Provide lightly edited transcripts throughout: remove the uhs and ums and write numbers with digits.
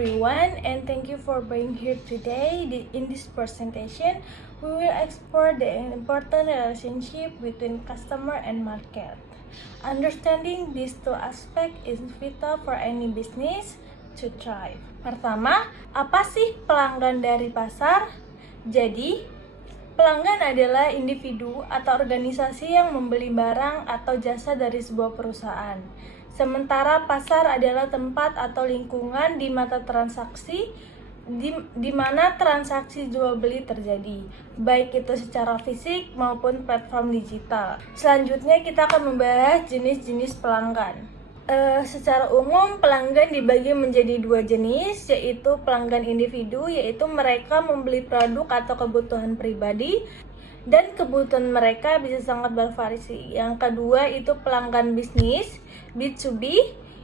everyone, and thank you for being here today. In this presentation, we will explore the important relationship between customer and market. Understanding these two aspects is vital for any business to thrive. Pertama, apa sih pelanggan dari pasar? Jadi, pelanggan adalah individu atau organisasi yang membeli barang atau jasa dari sebuah perusahaan. Sementara pasar adalah tempat atau lingkungan di mata transaksi di mana transaksi jual beli terjadi, baik itu secara fisik maupun platform digital. Selanjutnya kita akan membahas jenis-jenis pelanggan. Secara umum pelanggan dibagi menjadi dua jenis, yaitu pelanggan individu, yaitu mereka membeli produk atau kebutuhan pribadi, dan kebutuhan mereka bisa sangat bervariasi. Yang kedua itu pelanggan bisnis, B2B,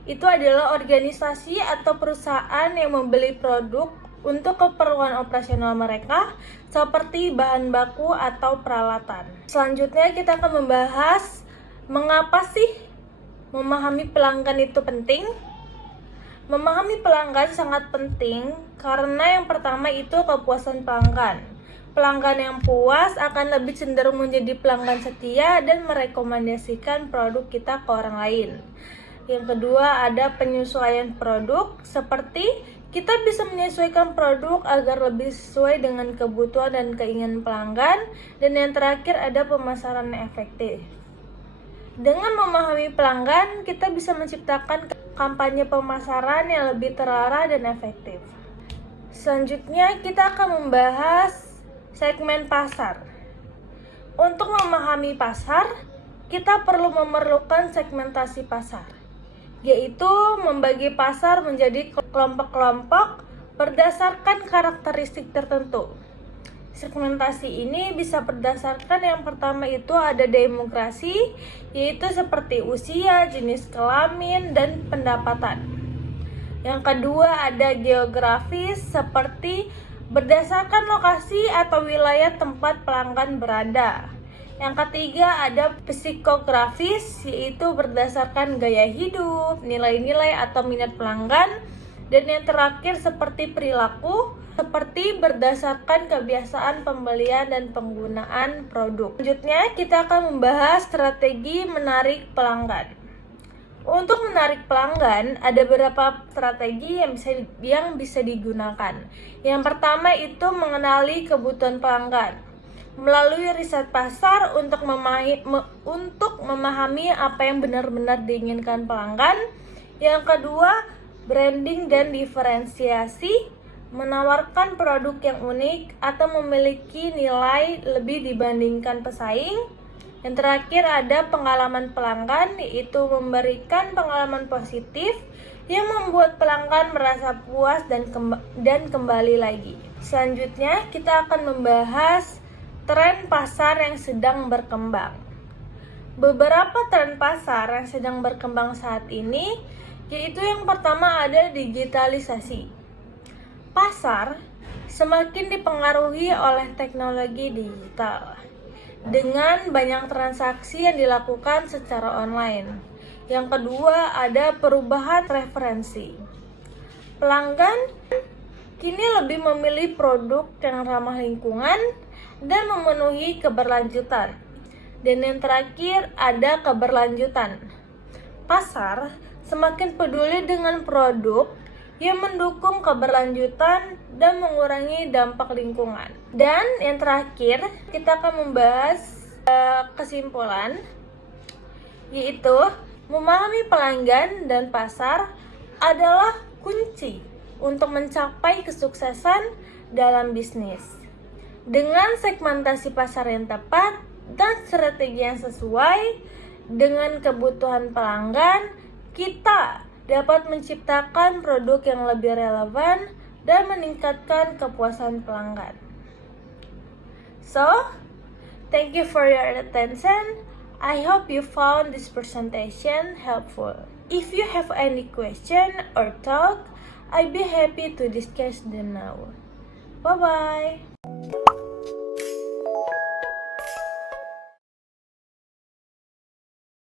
itu adalah organisasi atau perusahaan yang membeli produk untuk keperluan operasional mereka seperti bahan baku atau peralatan. Selanjutnya kita akan membahas mengapa sih memahami pelanggan itu penting. Memahami pelanggan sangat penting karena yang pertama itu kepuasan pelanggan. Pelanggan yang puas akan lebih cenderung menjadi pelanggan setia dan merekomendasikan produk kita ke orang lain. Yang kedua ada penyesuaian produk, seperti kita bisa menyesuaikan produk agar lebih sesuai dengan kebutuhan dan keinginan pelanggan. Dan yang terakhir ada pemasaran yang efektif. Dengan memahami pelanggan, kita bisa menciptakan kampanye pemasaran yang lebih terarah dan efektif. Selanjutnya kita akan membahas segmen pasar. Untuk memahami pasar, kita perlu memerlukan segmentasi pasar, yaitu membagi pasar menjadi kelompok-kelompok berdasarkan karakteristik tertentu. Segmentasi ini bisa berdasarkan yang pertama itu ada demografi, yaitu seperti usia, jenis kelamin, dan pendapatan. Yang kedua ada geografis, seperti berdasarkan lokasi atau wilayah tempat pelanggan berada. Yang ketiga ada psikografis, yaitu berdasarkan gaya hidup, nilai-nilai atau minat pelanggan. Dan yang terakhir seperti perilaku, seperti berdasarkan kebiasaan pembelian dan penggunaan produk. Selanjutnya kita akan membahas strategi menarik pelanggan. Untuk menarik pelanggan, ada beberapa strategi yang bisa digunakan. Yang pertama itu mengenali kebutuhan pelanggan. Melalui riset pasar untuk memahami apa yang benar-benar diinginkan pelanggan. Yang kedua, branding dan diferensiasi. Menawarkan produk yang unik atau memiliki nilai lebih dibandingkan pesaing. Yang terakhir ada pengalaman pelanggan, yaitu memberikan pengalaman positif yang membuat pelanggan merasa puas dan kembali lagi. Selanjutnya kita akan membahas tren pasar yang sedang berkembang. Beberapa tren pasar yang sedang berkembang saat ini, yaitu yang pertama ada digitalisasi. Pasar semakin dipengaruhi oleh teknologi digital dengan banyak transaksi yang dilakukan secara online. Yang kedua ada perubahan preferensi. Pelanggan kini lebih memilih produk yang ramah lingkungan dan memenuhi keberlanjutan. Dan yang terakhir ada keberlanjutan. Pasar semakin peduli dengan produk yang mendukung keberlanjutan dan mengurangi dampak lingkungan. Dan yang terakhir, kita akan membahas kesimpulan, yaitu memahami pelanggan dan pasar adalah kunci untuk mencapai kesuksesan dalam bisnis. Dengan segmentasi pasar yang tepat dan strategi yang sesuai dengan kebutuhan pelanggan, kita dapat menciptakan produk yang lebih relevan dan meningkatkan kepuasan pelanggan. So, thank you for your attention. I hope you found this presentation helpful. If you have any question or thought, I'd be happy to discuss them now. Bye-bye.